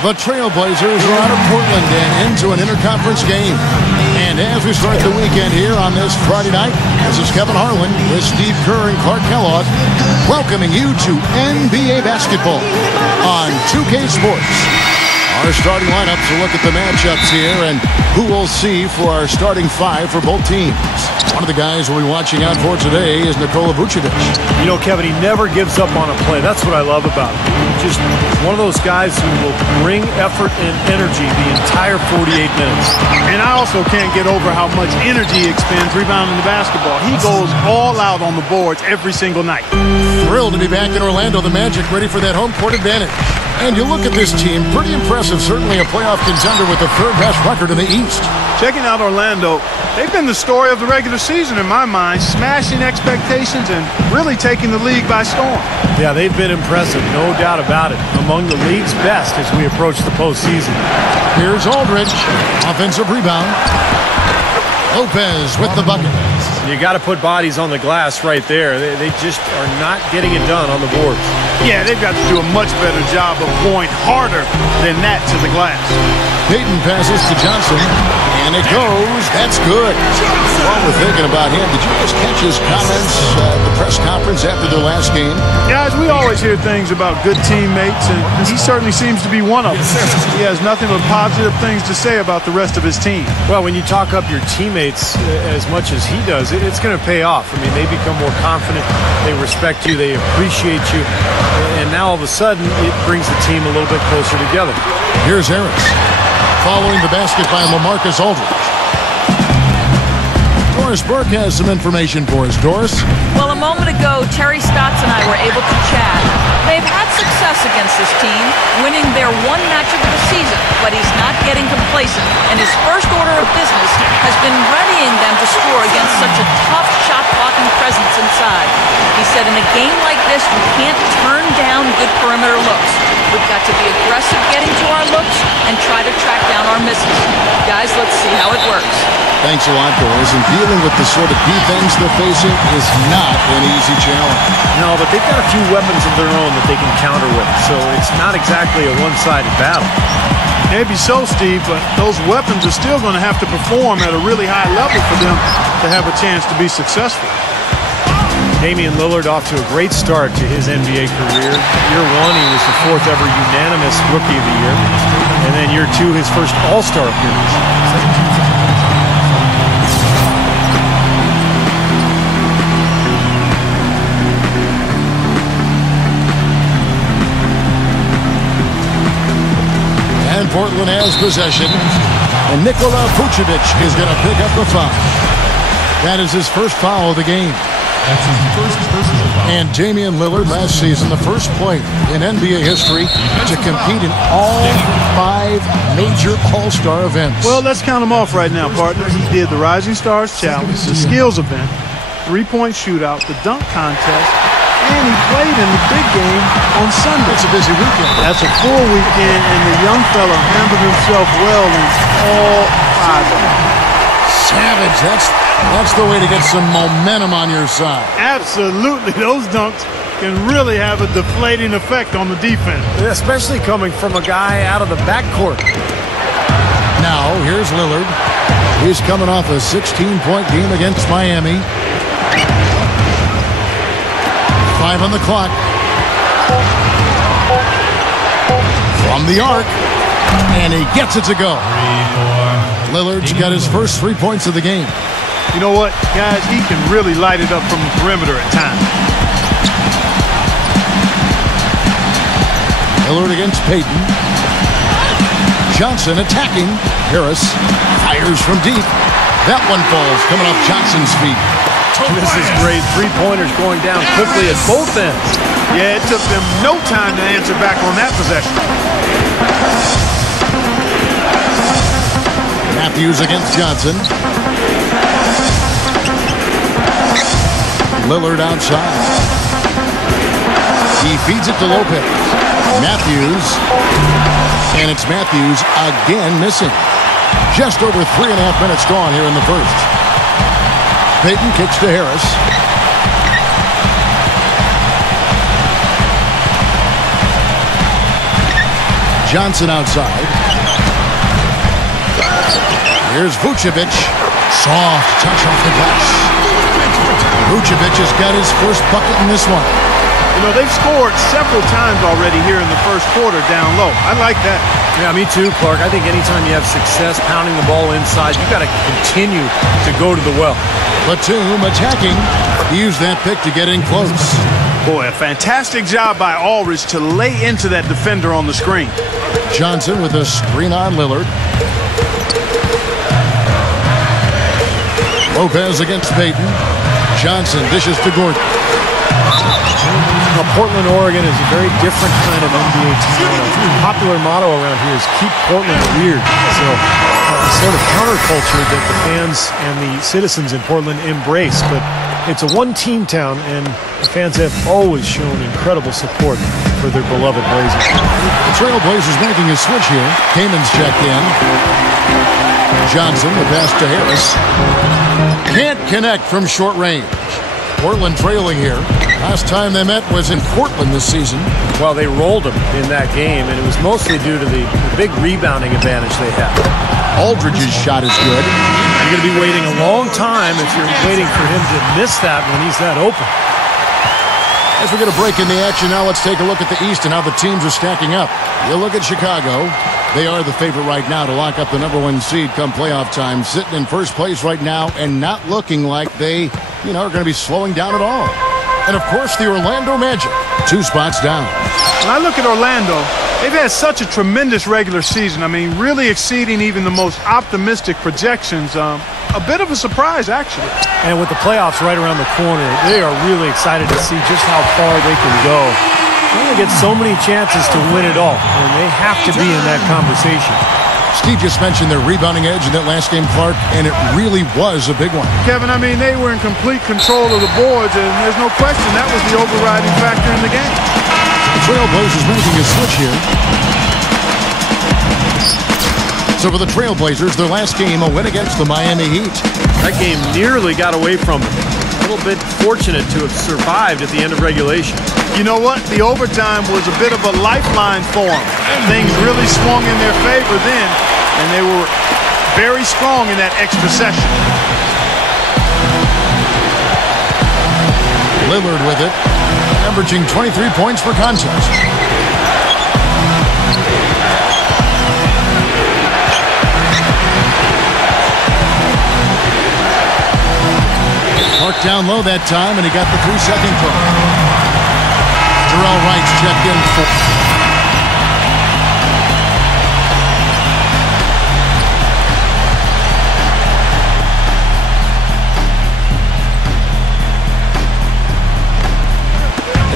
The Trailblazers are out of Portland and into an interconference game. And as we start the weekend here on this Friday night, this is Kevin Harlan with Steve Kerr and Clark Kellogg welcoming you to NBA basketball on 2K Sports. Our starting lineups will look at the matchups here and who we'll see for our starting five for both teams. One of the guys we'll be watching out for today is Nikola Vucevic. You know, Kevin, he never gives up on a play. That's what I love about him. Just one of those guys who will bring effort and energy the entire 48 minutes. And I also can't get over how much energy he expends rebounding the basketball. He goes all out on the boards every single night. Thrilled to be back in Orlando. The Magic ready for that home court advantage. And you look at this team, pretty impressive. Certainly a playoff contender with the third-best record in the East. Checking out Orlando, they've been the story of the regular season in my mind, smashing expectations and really taking the league by storm. Yeah, they've been impressive, no doubt about it. Among the league's best as we approach the postseason. Here's Aldridge. Offensive rebound. Lopez with the bucket. You got to put bodies on the glass right there. They just are not getting it done on the boards. Yeah, they've got to do a much better job of going harder than that to the glass. Payton passes to Johnson, and it goes. That's good. While we're thinking about him, did you just catch his comments at the press conference after their last game? Guys, we always hear things about good teammates, and he certainly seems to be one of them. He has nothing but positive things to say about the rest of his team. Well, when you talk up your teammates as much as he does, it's going to pay off. I mean, they become more confident. They respect you. They appreciate you. And now all of a sudden, it brings the team a little bit closer together. Here's Harris. Following the basket by LaMarcus Aldridge. Doris Burke has some information for us. Doris? Well, a moment ago, Terry Stotts and I were able to chat. They've had success against this team, winning their one matchup of the season, but he's not getting complacent, and his first order of business has been readying them to score against such a tough shot-blocking presence inside. He said, in a game like this, we can't turn down good perimeter looks. We've got to be aggressive getting to our looks and try to track down our misses. Guys, let's see how it works. Thanks a lot, Doris. And dealing with the sort of defense they're facing is not an easy challenge. No, but they've got a few weapons of their own that they can counter with, so it's not exactly a one-sided battle. Maybe so, Steve, but those weapons are still going to have to perform at a really high level for them to have a chance to be successful. Damian Lillard off to a great start to his NBA career. Year one, he was the fourth ever unanimous Rookie of the Year. And then year two, his first All-Star appearance. And Portland has possession. And Nikola Vucevic is going to pick up the foul. That is his first foul of the game. That's his first personal foul. And Damian Lillard last season, the first player in NBA history to compete in all 5 major All-Star events. Well, let's count them off right now, partner. He did the Rising Stars Challenge, the Skills event, three-point shootout, the dunk contest, and he played in the big game on Sunday. It's a busy weekend. That's a full weekend, and the young fella handled himself well in all 5 of them. Savage. That's the way to get some momentum on your side. Absolutely. Those dunks can really have a deflating effect on the defense. Especially coming from a guy out of the backcourt. Now, here's Lillard. He's coming off a 16-point game against Miami. 5 on the clock. From the arc. And he gets it to go. Lillard's got his first 3 points of the game. You know what, guys? He can really light it up from the perimeter at times. Lillard against Payton. Johnson attacking. Harris fires from deep. That one falls, coming off Johnson's feet. This is great. Three-pointers going down quickly at both ends. Yeah, it took them no time to answer back on that possession. Matthews against Johnson. Lillard outside. He feeds it to Lopez. Matthews. And it's Matthews again missing. Just over 3.5 minutes gone here in the first. Payton kicks to Harris. Johnson outside. Here's Vucevic. Soft touch off the glass. Vucevic has got his first bucket in this one. You know, they've scored several times already here in the first quarter down low. I like that. Yeah, me too, Clark. I think anytime you have success pounding the ball inside, you got to continue to go to the well. Batum attacking. He used that pick to get in close. Boy, a fantastic job by Aldridge to lay into that defender on the screen. Johnson with a screen on Lillard. Lopez against Payton. Johnson dishes to Gordon. Portland, Oregon is a very different kind of NBA team. The popular motto around here is keep Portland weird. So a sort of counterculture that the fans and the citizens in Portland embrace. But it's a one-team town, and the fans have always shown incredible support for their beloved Blazers. The Trailblazers making a switch here. Kaman's checked in. Johnson, the pass to Harris. Can't connect from short range. Portland trailing here. Last time they met was in Portland this season. Well, they rolled them in that game, and it was mostly due to the big rebounding advantage they had. Aldridge's shot is good. You're going to be waiting a long time if you're waiting for him to miss that when he's that open. As we get a break in the action now, let's take a look at the East and how the teams are stacking up. You look at Chicago. They are the favorite right now to lock up the #1 seed come playoff time, sitting in first place right now and not looking like they, are going to be slowing down at all. And, of course, the Orlando Magic, 2 spots down. When I look at Orlando, they've had such a tremendous regular season. I mean, really exceeding even the most optimistic projections. A bit of a surprise, actually. And with the playoffs right around the corner, they are really excited to see just how far they can go. They only get so many chances to win it all, and they have to be in that conversation. Steve just mentioned their rebounding edge in that last game, Clark, and it really was a big one. Kevin, I mean, they were in complete control of the boards, and there's no question that was the overriding factor in the game. The Trailblazers making a switch here. So for the Trailblazers, their last game, a win against the Miami Heat. That game nearly got away from them. A little bit fortunate to have survived at the end of regulation. You know what? The overtime was a bit of a lifeline for them. Things really swung in their favor then, and they were very strong in that extra session. Lillard with it, averaging 23 points per contest. Clark down low that time, and he got the 3-second call. Terrell Wright's checked in for.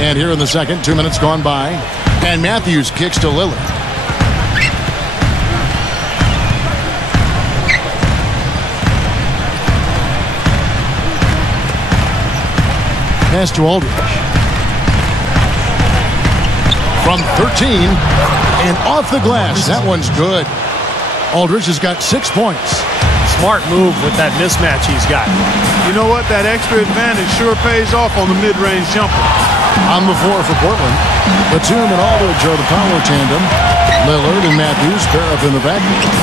And here in the second, 2 minutes gone by, and Matthews kicks to Lillard. Pass to Aldridge. From 13 and off the glass. That one's good. Aldridge has got 6 points. Smart move with that mismatch he's got. You know what? That extra advantage sure pays off on the mid-range jumper. On the floor for Portland. Batum and Aldridge are the power tandem. Lillard and Matthews pair up in the back.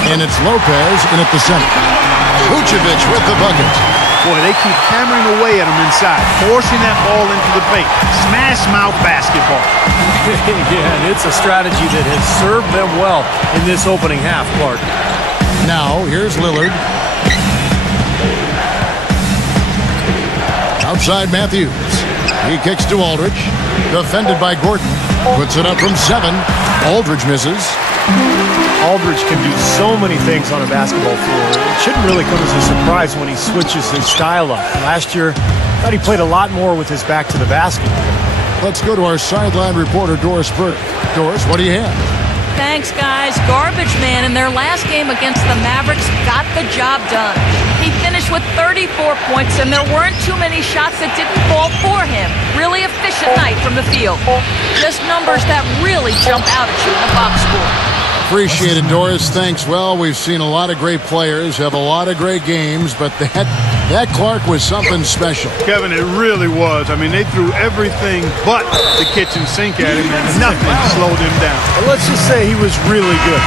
And it's Lopez in at the center. Vucevic with the bucket. Boy, they keep hammering away at him inside, forcing that ball into the paint. Smash mouth basketball. Yeah, and it's a strategy that has served them well in this opening half, Clark. Now, here's Lillard. Outside Matthews. He kicks to Aldridge. Defended by Gordon. Puts it up from 7. Aldridge misses. Aldridge can do so many things on a basketball floor. It shouldn't really come as a surprise when he switches his style up. Last year, I thought he played a lot more with his back to the basket. Let's go to our sideline reporter, Doris Burke. Doris, what do you have? Thanks, guys. Garbage man in their last game against the Mavericks got the job done. He finished with 34 points, and there weren't too many shots that didn't fall for him. Really efficient night from the field. Just numbers that really jump out at you in the box score. Appreciate it, Doris. Thanks. Well, we've seen a lot of great players have a lot of great games, but that That Clark was something special. Kevin, it really was. I mean, they threw everything but the kitchen sink at him, and nothing slowed him down. Well, let's just say he was really good.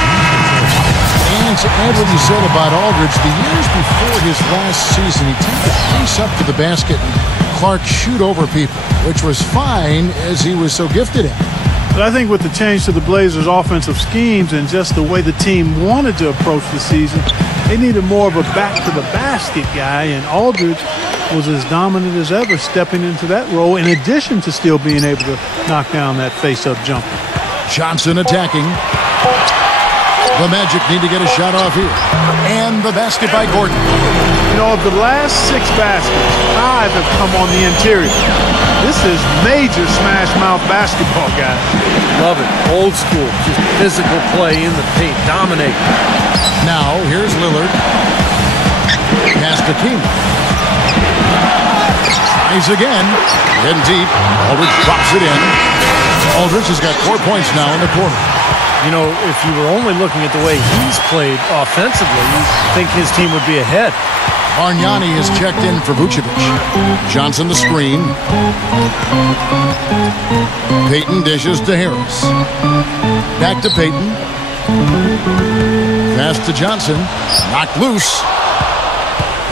And to add what you said about Aldridge, the years before his last season, he tended to face up to the basket and Clark shoot over people, which was fine as he was so gifted at. But I think with the change to the Blazers' offensive schemes and just the way the team wanted to approach the season, they needed more of a back-to-the-basket guy, and Aldridge was as dominant as ever stepping into that role, in addition to still being able to knock down that face-up jumper. Johnson attacking. The Magic need to get a shot off here. And the basket by Gordon. You know, of the last 6 baskets, 5 have come on the interior. This is major smash-mouth basketball, guys. Love it. Old school. Just physical play in the paint. Dominate. Now, here's Lillard. Pass to King. Tries again. In deep. Aldridge drops it in. Aldridge has got 4 points now in the quarter. You know, if you were only looking at the way he's played offensively, you'd think his team would be ahead. Bargnani is checked in for Vucevic. Johnson the screen. Payton dishes to Harris. Back to Payton. Pass to Johnson. Knocked loose.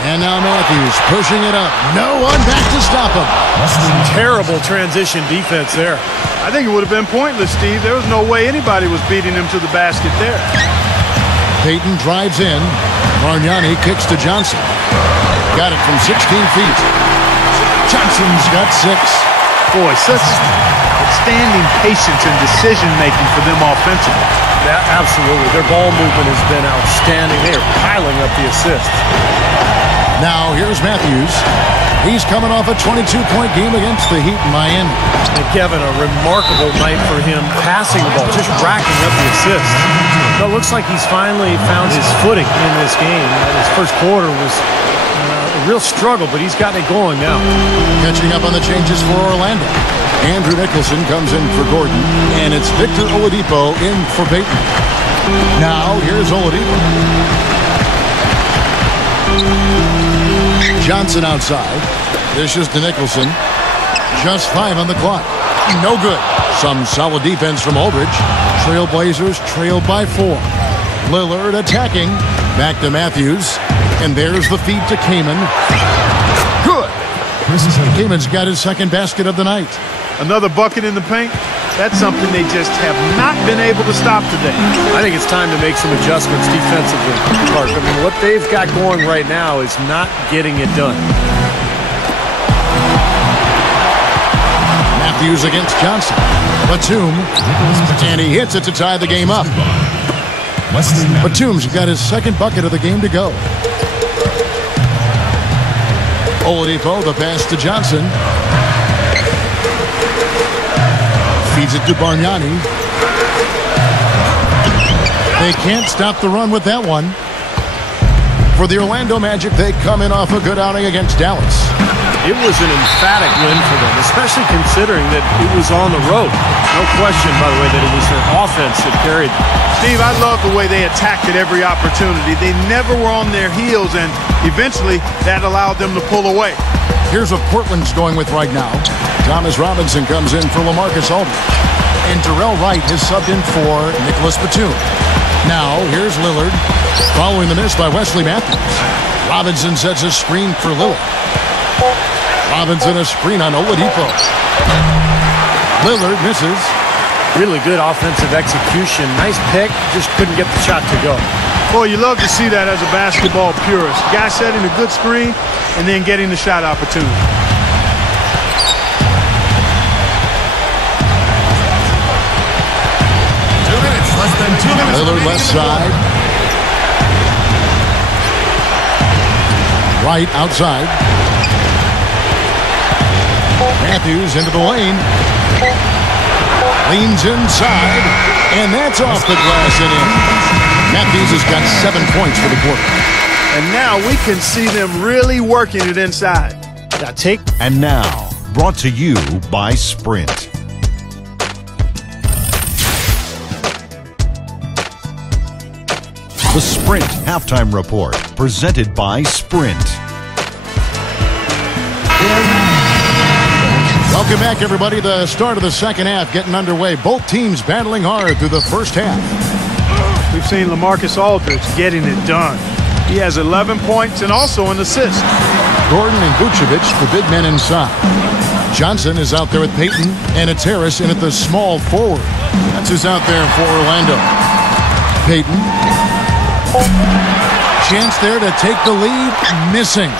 And now Matthews pushing it up. No one back to stop him. Terrible transition defense there. I think it would have been pointless, Steve. There was no way anybody was beating him to the basket there. Payton drives in. Bargnani kicks to Johnson. Got it from 16 feet. Johnson's got 6. Boy, such outstanding patience and decision-making for them offensively. Yeah, absolutely. Their ball movement has been outstanding. They are piling up the assists. Now, here's Matthews. He's coming off a 22-point game against the Heat in Miami. And Kevin, a remarkable night for him passing the ball, just racking up the assists. So it looks like he's finally found his footing in this game. His first quarter was a real struggle, but he's got it going now. Catching up on the changes for Orlando. Andrew Nicholson comes in for Gordon, and it's Victor Oladipo in for Payton. Now, here's Oladipo. Johnson outside. Dishes to Nicholson. Just 5 on the clock. No good. Some solid defense from Aldridge. Trailblazers trailed by 4. Lillard attacking. Back to Matthews. And there's the feed to Kaman. Good. Kaman's got his second basket of the night. Another bucket in the paint. That's something they just have not been able to stop today. I think it's time to make some adjustments defensively, Clark. I mean, what they've got going right now is not getting it done. Matthews against Johnson. Batum. And he hits it to tie the game up. Batum's got his second bucket of the game to go. Oladipo, the pass to Johnson. Feeds it to Bargnani. They can't stop the run with that one. For the Orlando Magic, they come in off a good outing against Dallas. It was an emphatic win for them, especially considering that it was on the road. No question, by the way, that it was their offense that carried them. Steve, I love the way they attacked at every opportunity. They never were on their heels, and eventually that allowed them to pull away. Here's what Portland's going with right now. Thomas Robinson comes in for LaMarcus Aldridge. And Terrell Wright has subbed in for Nicholas Batum. Now, here's Lillard. Following the miss by Wesley Matthews. Robinson sets a screen for Lillard. Robinson a screen on Oladipo. Lillard misses. Really good offensive execution. Nice pick. Just couldn't get the shot to go. Boy, you love to see that as a basketball purist. Guy setting a good screen and then getting the shot opportunity. Lillard left side. Wright outside. Matthews into the lane. Leans inside. And that's off the glass and in. Matthews has got 7 points for the quarter. And now we can see them really working it inside. And now, brought to you by Sprint. The Sprint Halftime Report, presented by Sprint. Welcome back, everybody. The start of the second half getting underway. Both teams battling hard through the first half. We've seen LaMarcus Aldridge getting it done. He has 11 points and also an assist. Gordon and Vucevic, the big men inside. Johnson is out there with Payton, and it's Harris in at the small forward. That's who's out there for Orlando. Payton. Chance there to take the lead. Missing.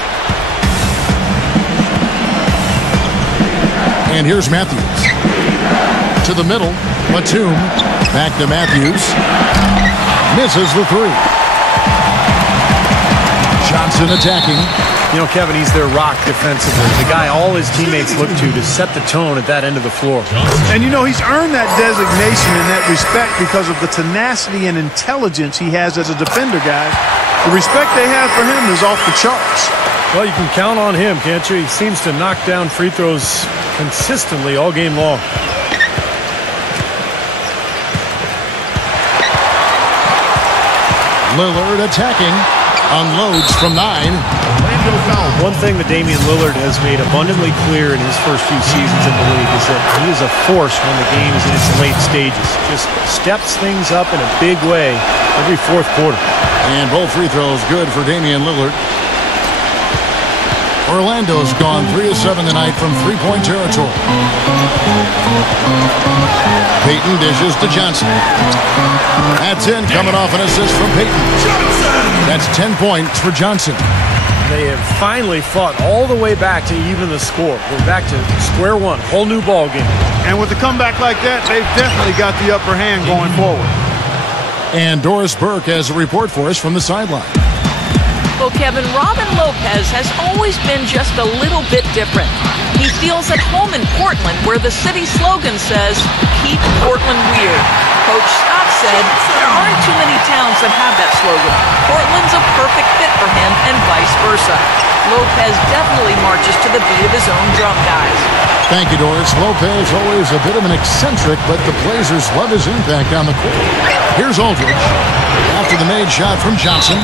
And here's Matthews. To the middle. Batum. Back to Matthews. Misses the three. Johnson attacking. You know, Kevin, he's their rock defensively. The guy all his teammates look to set the tone at that end of the floor. And, you know, he's earned that designation and that respect because of the tenacity and intelligence he has as a defender, guys. The respect they have for him is off the charts. Well, you can count on him, can't you? He seems to knock down free throws consistently all game long. Lillard attacking. Unloads from 9. One thing that Damian Lillard has made abundantly clear in his first few seasons in the league is that he is a force when the game is in its late stages. Just steps things up in a big way every fourth quarter. And both free throws good for Damian Lillard. Orlando's gone 3 of 7 tonight from three-point territory. Payton dishes to Johnson. That's in, coming off an assist from Payton. That's 10 points for Johnson. They have finally fought all the way back to even the score. We're back to square one, whole new ball game. And with a comeback like that, they've definitely got the upper hand going forward. And Doris Burke has a report for us from the sideline. Well, Kevin, Robin Lopez has always been just a little bit different. He feels at home in Portland, where the city slogan says, "Keep Portland weird." Coach Scott said there aren't too many towns that have that slogan. Portland's a perfect fit for him and vice versa. Lopez definitely marches to the beat of his own drum, guys. Thank you, Doris. Lopez always a bit of an eccentric, but the Blazers love his impact on the court. Here's Aldridge after the made shot from Johnson.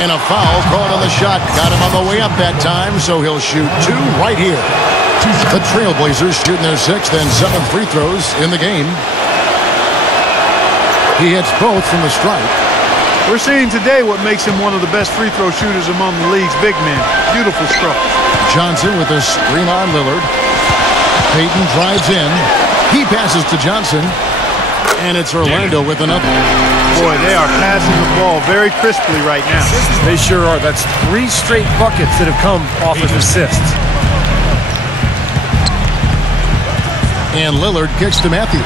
And a foul called on the shot. Got him on the way up that time, so he'll shoot 2 right here. The Trailblazers shooting their 6th and 7th free throws in the game. He hits both from the stripe. We're seeing today what makes him one of the best free throw shooters among the league's big men. Beautiful stroke. Johnson with a screen on Lillard. Payton drives in. He passes to Johnson. And it's Orlando with another. Boy, they are passing the ball very crisply right now. They sure are. That's 3 straight buckets that have come off of assists. And Lillard kicks to Matthews.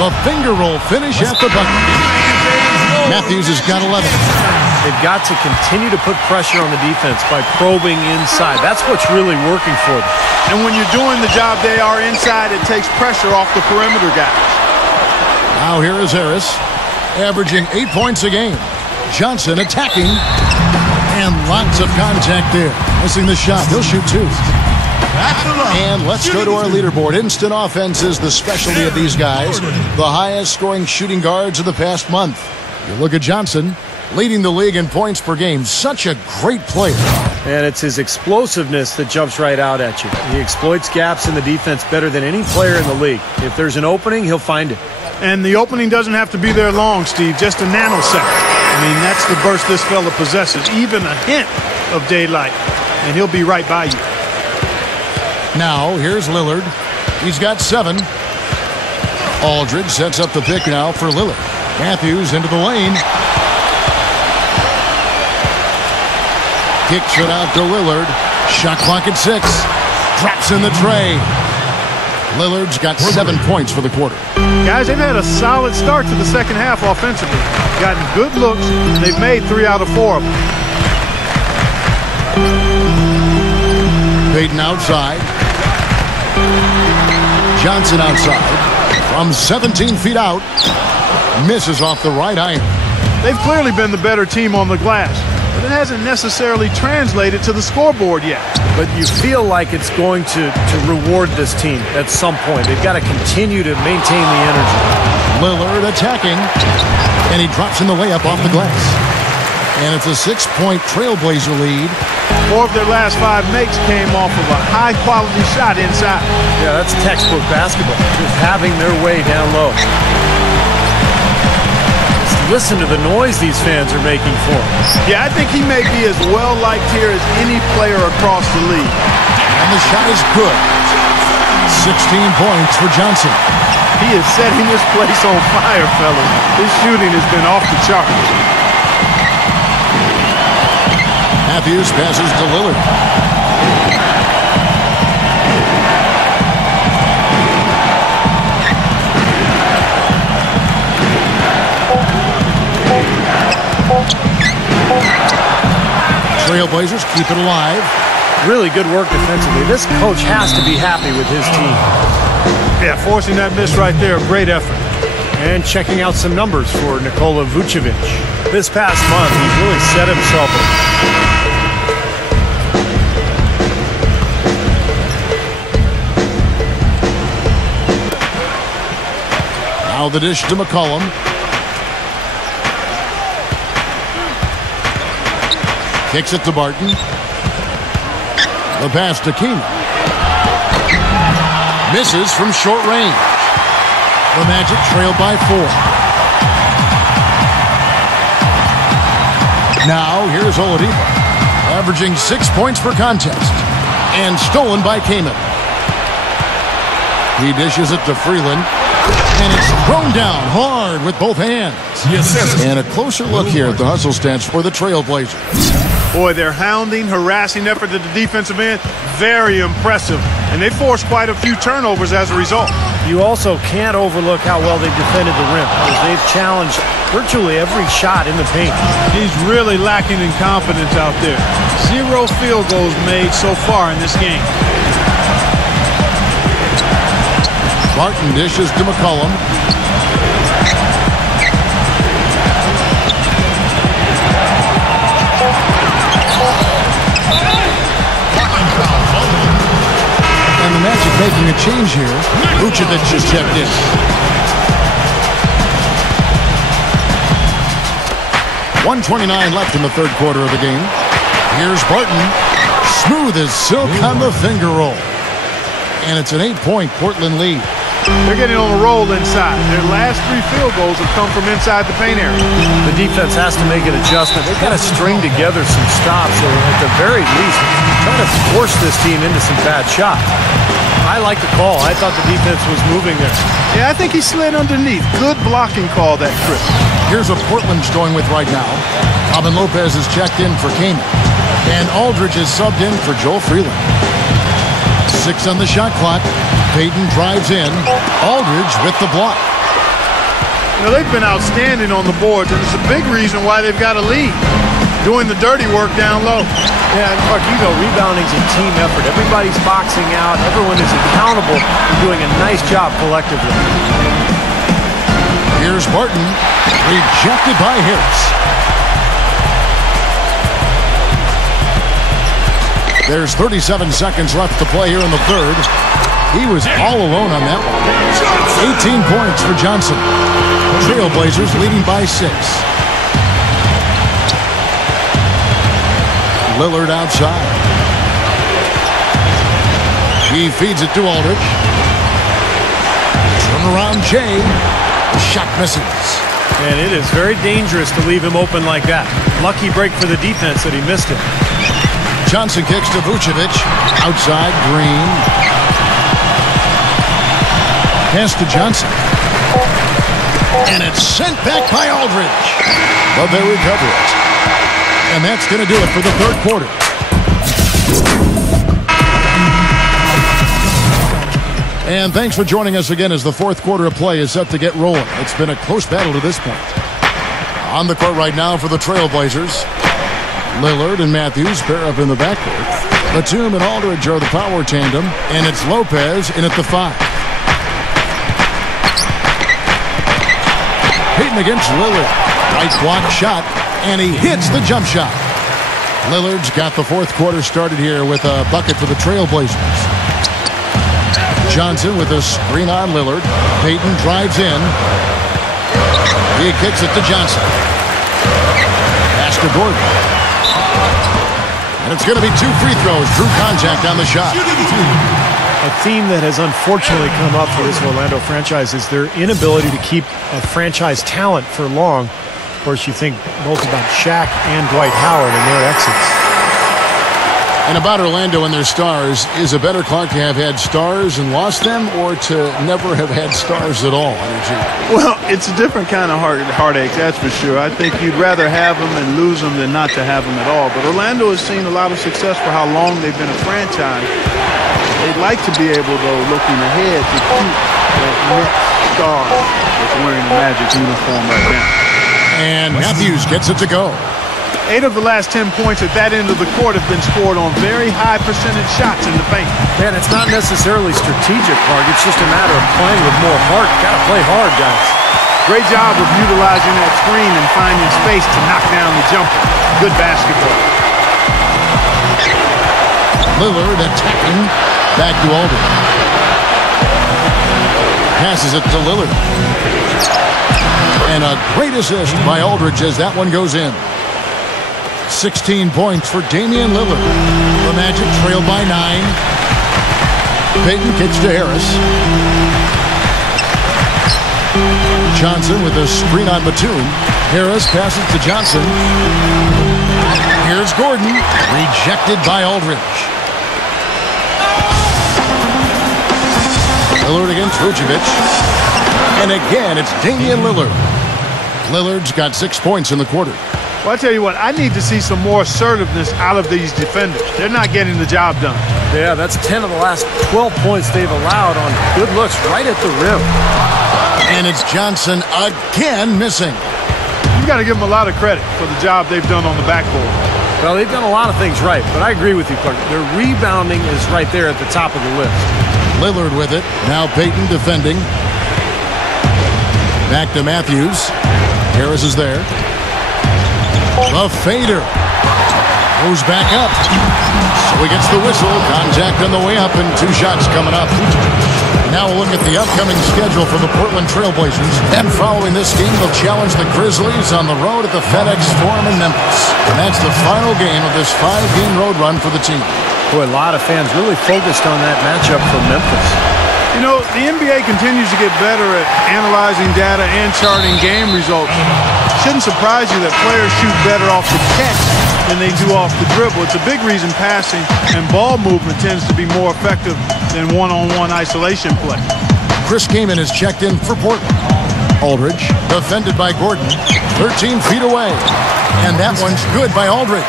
The finger roll finish at the bucket. Matthews has got 11. They've got to continue to put pressure on the defense by probing inside. That's what's really working for them. And when you're doing the job they are inside, it takes pressure off the perimeter guys. Now here is Harris, averaging 8 points a game. Johnson attacking, and lots of contact there. Missing the shot. He'll shoot 2. And let's go to our leaderboard. Instant offense is the specialty of these guys. The highest scoring shooting guards of the past month. You look at Johnson, leading the league in points per game. Such a great player. And it's his explosiveness that jumps right out at you. He exploits gaps in the defense better than any player in the league. If there's an opening, he'll find it. And the opening doesn't have to be there long, Steve. Just a nanosecond. I mean, that's the burst this fella possesses. Even a hint of daylight, and he'll be right by you. Now, here's Lillard. He's got 7. Aldridge sets up the pick now for Lillard. Matthews into the lane. Kicks it out to Lillard. Shot clock at 6. Drops in the tray. Lillard's got 7 points for the quarter. Guys, they've had a solid start to the second half offensively. Gotten good looks. They've made 3 out of 4 of them. Payton outside. Johnson outside. From 17 feet out. Misses off the right iron. They've clearly been the better team on the glass. but it hasn't necessarily translated to the scoreboard yet. But you feel like it's going to reward this team at some point. They've got to continue to maintain the energy. Lillard attacking, and he drops in the layup off the glass. And it's a 6-point Trailblazer lead. 4 of their last 5 makes came off of a high-quality shot inside. Yeah, that's textbook basketball, just having their way down low. Just listen to the noise these fans are making for him. Yeah, I think he may be as well-liked here as any player across the league. And the shot is good. 16 points for Johnson. He is setting this place on fire, fellas. His shooting has been off the charts. Matthews passes to Lillard. Trailblazers keep it alive. Really good work defensively. This coach has to be happy with his team. Yeah, forcing that miss right there, great effort. And checking out some numbers for Nikola Vucevic. This past month, he's really set himself up. Now the dish to McCollum. Kicks it to Barton. The pass to Keenan. Misses from short range. The Magic trail by 4. Now here's Oladipo, averaging 6 points per contest. And stolen by Kaman. He dishes it to Freeland. And it's thrown down hard with both hands. Yes. And a closer look here at the hustle stats for the Trailblazers. Boy, their hounding, harassing effort at the defensive end, very impressive. And they forced quite a few turnovers as a result. You also can't overlook how well they defended the rim, because they've challenged virtually every shot in the paint. He's really lacking in confidence out there. 0 field goals made so far in this game. Barton dishes to McCollum. And the Magic making a change here. Vucevic just checked in. .129 left in the third quarter of the game. Here's Barton. Smooth as silk on the finger roll. And it's an 8-point Portland lead. They're getting on a roll inside. Their last 3 field goals have come from inside the paint area. The defense has to make an adjustment. They've got to string together some stops, or at the very least, try to force this team into some bad shots. I like the call. I thought the defense was moving there. Yeah, I think he slid underneath. Good blocking call that trip. Here's what Portland's going with right now. Robin Lopez is checked in for Kaman. And Aldridge is subbed in for Joel Freeland. 6 on the shot clock. Payton drives in. Aldridge with the block. You know, they've been outstanding on the boards, and it's a big reason why they've got a lead. Doing the dirty work down low. Yeah, and Mark, you know, rebounding's a team effort. Everybody's boxing out. Everyone is accountable and doing a nice job collectively. Here's Barton. Rejected by Harris. There's 37 seconds left to play here in the third. He was all alone on that one. 18 points for Johnson. Trailblazers leading by 6. Lillard outside. He feeds it to Aldridge. Turnaround Jay. Shot misses. And it is very dangerous to leave him open like that. Lucky break for the defense that he missed it. Johnson kicks to Vucevic. Outside, Green. Pass to Johnson. And it's sent back by Aldridge. But they recover it. And that's going to do it for the third quarter. And thanks for joining us again as the fourth quarter of play is set to get rolling. It's been a close battle to this point. On the court right now for the Trailblazers, Lillard and Matthews pair up in the backcourt. Batum and Aldridge are the power tandem, and it's Lopez in at the 5. Payton against Lillard. Right block shot, and he hits the jump shot. Lillard's got the fourth quarter started here with a bucket for the Trailblazers. Johnson with a screen on Lillard. Payton drives in. He kicks it to Johnson. Pass to Gordon. And it's going to be 2 free throws. Drew contact on the shot. A theme that has unfortunately come up for this Orlando franchise is their inability to keep a franchise talent for long. Of course, you think both about Shaq and Dwight Howard and their exits. And about Orlando and their stars, is it better, Clark, to have had stars and lost them, or to never have had stars at all? Well, it's a different kind of heartache, that's for sure. I think you'd rather have them and lose them than not to have them at all. But Orlando has seen a lot of success for how long they've been a franchise. They'd like to be able, though, looking ahead, to keep that next star that's wearing the Magic uniform right now. And Matthews gets it to go. 8 of the last 10 points at that end of the court have been scored on very high percentage shots in the paint. Man, it's not necessarily strategic, Clark. It's just a matter of playing with more heart. Got to play hard, guys. Great job of utilizing that screen and finding space to knock down the jumper. Good basketball. Lillard attacking. Back to Aldridge. Passes it to Lillard. And a great assist by Aldridge as that one goes in. 16 points for Damian Lillard. The Magic trail by 9. Payton kicks to Harris. Johnson with a screen on Batum. Harris passes to Johnson. Here's Gordon. Rejected by Aldridge. Lillard against Vucevic. And again, it's Damian Lillard. Lillard's got 6 points in the quarter. Well, I tell you what, I need to see some more assertiveness out of these defenders. They're not getting the job done. Yeah, that's 10 of the last 12 points they've allowed on good looks right at the rim. And it's Johnson again missing. You got to give them a lot of credit for the job they've done on the backboard. Well, they've done a lot of things right, but I agree with you, Clark. Their rebounding is right there at the top of the list. Lillard with it. Now Payton defending. Back to Matthews. Harris is there. The fader goes back up. So he gets the whistle. Contact on the way up and 2 shots coming up. Now we'll look at the upcoming schedule for the Portland Trailblazers. And following this game, they'll challenge the Grizzlies on the road at the FedEx Forum in Memphis. And that's the final game of this 5-game road run for the team. Boy, a lot of fans really focused on that matchup for Memphis. You know, the NBA continues to get better at analyzing data and charting game results. Shouldn't surprise you that players shoot better off the catch than they do off the dribble. It's a big reason passing and ball movement tends to be more effective than one-on-one isolation play. Chris Kaman is checked in for Portland. Aldridge, defended by Gordon, 13 feet away. And that one's good by Aldridge.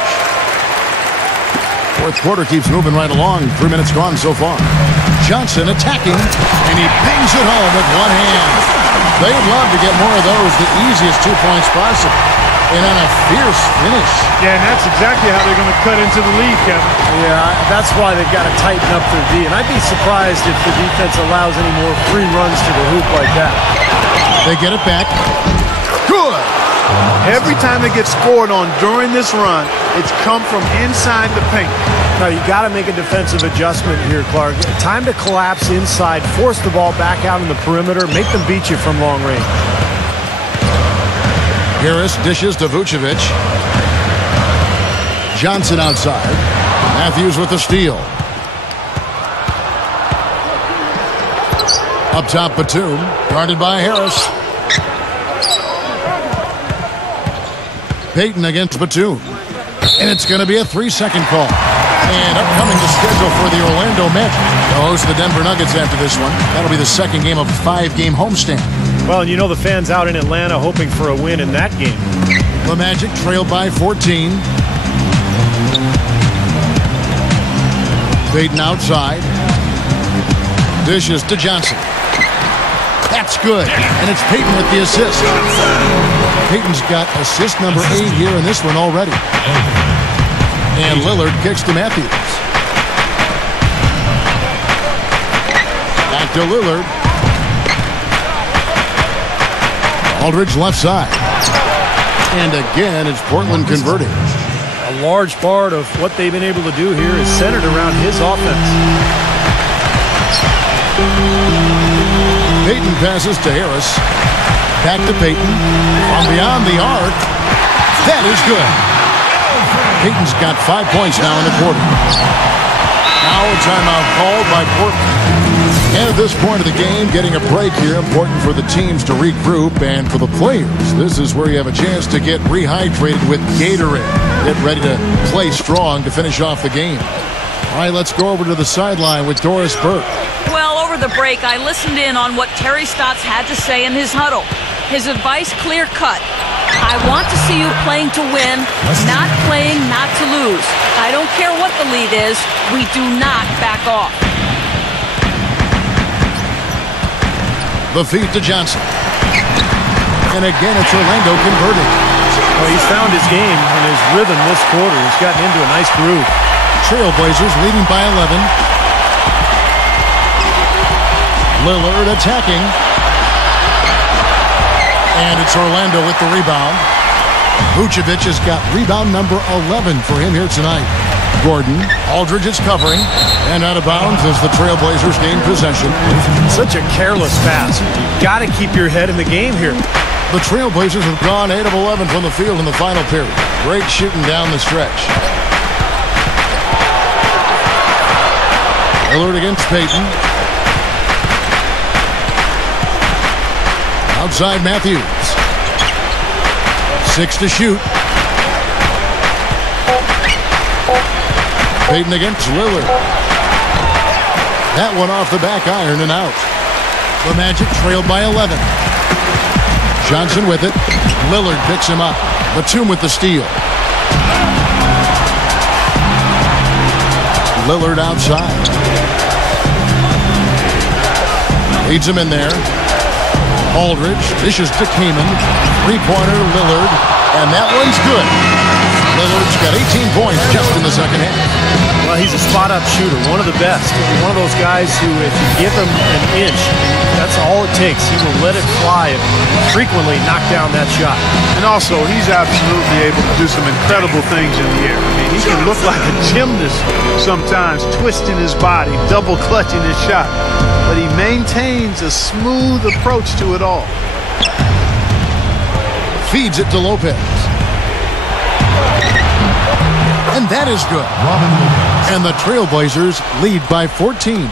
Fourth quarter keeps moving right along. 3 minutes gone so far. Johnson attacking, and he bangs it home with one hand. They'd love to get more of those, the easiest 2 points possible. And on a fierce finish. Yeah, and that's exactly how they're going to cut into the lead, Kevin. Yeah, that's why they've got to tighten up their D. And I'd be surprised if the defense allows any more free runs to the hoop like that. They get it back. Good. Every time they get scored on during this run, it's come from inside the paint. Now, you got to make a defensive adjustment here, Clark. Time to collapse inside, force the ball back out in the perimeter, make them beat you from long range. Harris dishes to Vucevic. Johnson outside. Matthews with the steal. Up top, Batum, guarded by Harris. Payton against Batum. And it's going to be a 3-second call. And upcoming the schedule for the Orlando Magic. They'll host the Denver Nuggets after this one. That'll be the second game of a 5-game homestand. Well, and you know the fans out in Atlanta hoping for a win in that game. The Magic trailed by 14. Payton outside. Dishes to Johnson. That's good. And it's Payton with the assist. Payton's got assist number 8 here in this one already. And Lillard kicks to Matthews. Back to Lillard. Aldridge left side. And again, it's Portland converting. A large part of what they've been able to do here is centered around his offense. Payton passes to Harris. Back to Payton. From beyond the arc. That is good. Payton's got 5 points now in the quarter. Now a timeout called by Portland. And at this point of the game, getting a break here, important for the teams to regroup, and for the players, this is where you have a chance to get rehydrated with Gatorade. Get ready to play strong to finish off the game. All right, let's go over to the sideline with Doris Burke. Well, over the break, I listened in on what Terry Stotts had to say in his huddle. His advice clear-cut. I want to see you playing to win, not playing not to lose. I don't care what the lead is. We do not back off. The feed to Johnson. And again, it's Orlando converting. Well, he's found his game and his rhythm this quarter. He's gotten into a nice groove. Trailblazers leading by 11. Lillard attacking. And it's Orlando with the rebound. Vucevic has got rebound number 11 for him here tonight. Gordon, Aldridge is covering, and out of bounds as the Trailblazers gain possession. Such a careless pass. You've got to keep your head in the game here. The Trailblazers have gone 8 of 11 from the field in the final period. Great shooting down the stretch. Lillard against Payton. Outside Matthews. 6 to shoot. Payton against Lillard. That one off the back iron and out. The Magic trailed by 11. Johnson with it. Lillard picks him up. Batum with the steal. Lillard outside. Leads him in there. Aldridge dishes to Kaman. Three-pointer Lillard. And that one's good. Lillard's got 18 points just in the second half. Well, he's a spot-up shooter, one of the best. One of those guys who, if you give him an inch, that's all it takes. He will let it fly and frequently knock down that shot. And also, he's absolutely able to do some incredible things in the air. I mean, he can look like a gymnast sometimes, twisting his body, double clutching his shot. But he maintains a smooth approach to it all. Feeds it to Lopez. And that is good. And the Trailblazers lead by 14.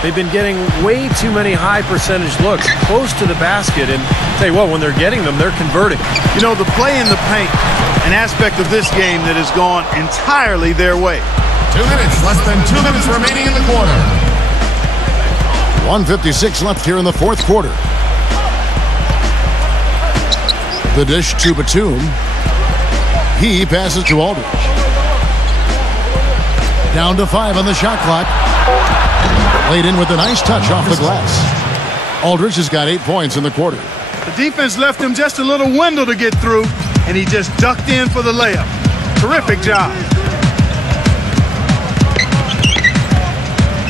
They've been getting way too many high percentage looks close to the basket, and tell you what, when they're getting them, they're converting. You know, the play in the paint, an aspect of this game that has gone entirely their way. 2 minutes, less than 2 minutes remaining in the quarter. 1:56 left here in the fourth quarter. The dish to Batum. He passes to Aldridge. Down to 5 on the shot clock. Laid in with a nice touch off the glass. Aldridge has got 8 points in the quarter. The defense left him just a little window to get through, and he just ducked in for the layup. Terrific job.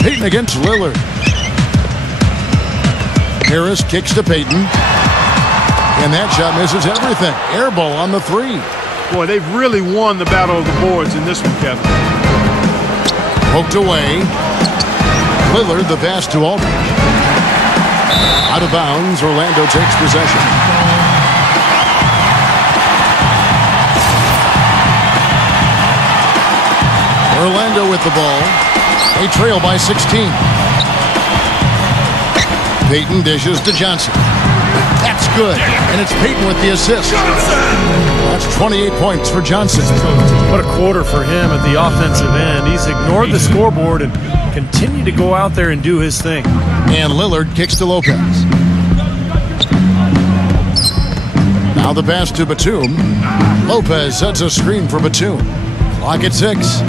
Payton against Lillard. Harris kicks to Payton. And that shot misses everything. Air ball on the 3. Boy, they've really won the battle of the boards in this one, Kevin. Poked away. Lillard the pass to Aldridge. Out of bounds, Orlando takes possession. Orlando with the ball. They trail by 16. Payton dishes to Johnson. That's good. And it's Payton with the assist. That's 28 points for Johnson. What a quarter for him at the offensive end. He's ignored the scoreboard and continued to go out there and do his thing. And Lillard kicks to Lopez. Now the pass to Batum. Lopez sets a screen for Batum. Clock at 6.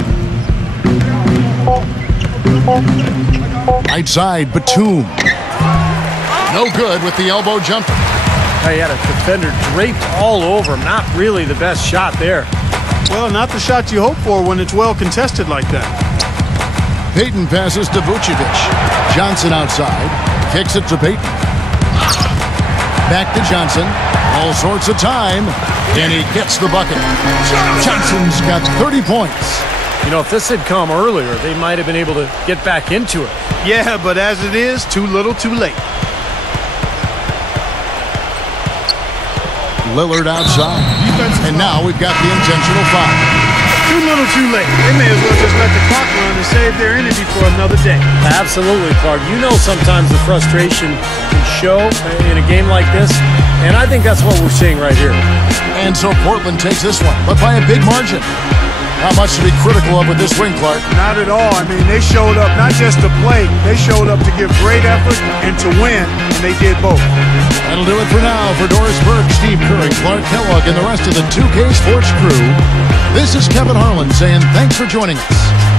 Right side, Batum. No good with the elbow jumper. He had a defender draped all over him. Not really the best shot there. Well, not the shot you hope for when it's well contested like that. Payton passes to Vucevic. Johnson outside. Kicks it to Payton. back to Johnson. All sorts of time, and he gets the bucket. Johnson's got 30 points. You know, if this had come earlier, they might have been able to get back into it. Yeah, but as it is, too little, too late. Lillard outside. And now we've got the intentional foul. Too little, too late. They may as well just let the clock run and save their energy for another day. Absolutely, Clark. You know sometimes the frustration can show in a game like this, and I think that's what we're seeing right here. And so Portland takes this one, but by a big margin. Not much to be critical of with this win, Clark. Not at all. I mean, they showed up not just to play. They showed up to give great effort and to win, and they did both. That'll do it for now. For Doris Burke, Steve Kerr, Clark Kellogg, and the rest of the 2K Sports crew, this is Kevin Harlan saying thanks for joining us.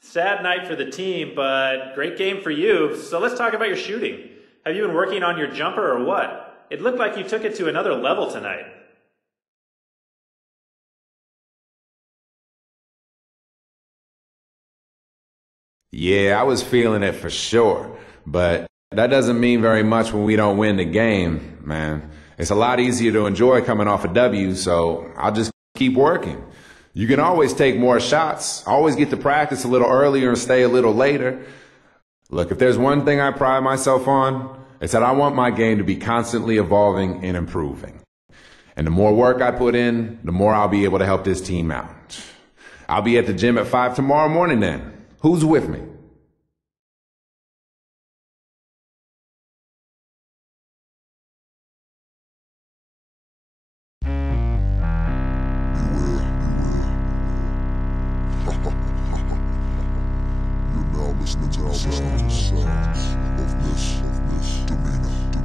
Sad night for the team, but great game for you. So let's talk about your shooting. Have you been working on your jumper or what? It looked like you took it to another level tonight. Yeah, I was feeling it for sure, but that doesn't mean very much when we don't win the game, man. It's a lot easier to enjoy coming off a W, so I'll just keep working. You can always take more shots, always get to practice a little earlier and stay a little later. Look, if there's one thing I pride myself on, it's that I want my game to be constantly evolving and improving. And the more work I put in, the more I'll be able to help this team out. I'll be at the gym at 5 tomorrow morning then. Who's with me? You're now listening to the sounds of this demeanor.